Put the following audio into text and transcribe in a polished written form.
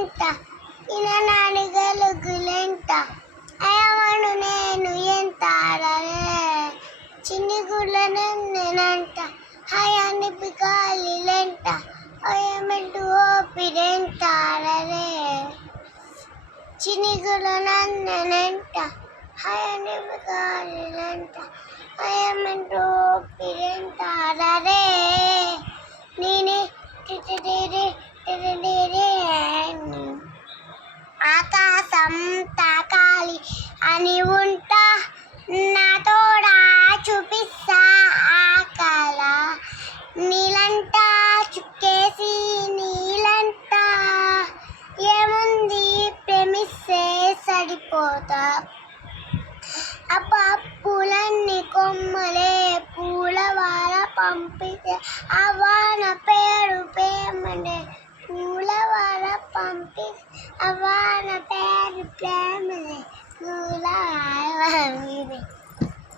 వెంట ఇననాడి గలుగులెంట అయమను నేను ఎంత ఆడలే చిన్ని గుళ్ళ నన్నంట హయాన్ని పికాలిలెంట అయమంటూ ఓపిడెంట ఆడలే చిన్ని గుళ్ళ నన్నంట హయాన్ని పికాలిలెంట అయమంటూ ఓపిడెంట ఆడలే నేనే ఆకాశం తాకాలి అని ఉంటా నా తోడా చూపిస్తా ఆ కళ నీలంట చుక్కేసి నీలంట ఏముంది ప్రేమిస్తే సరిపోతా పూలన్నీ కొమ్మలే పూలవార పంపితే అవ్వాన పేరు ప్రేమనే పూలవార పంపితే అవ్వాన పేరు ప్రేమనే పూలవార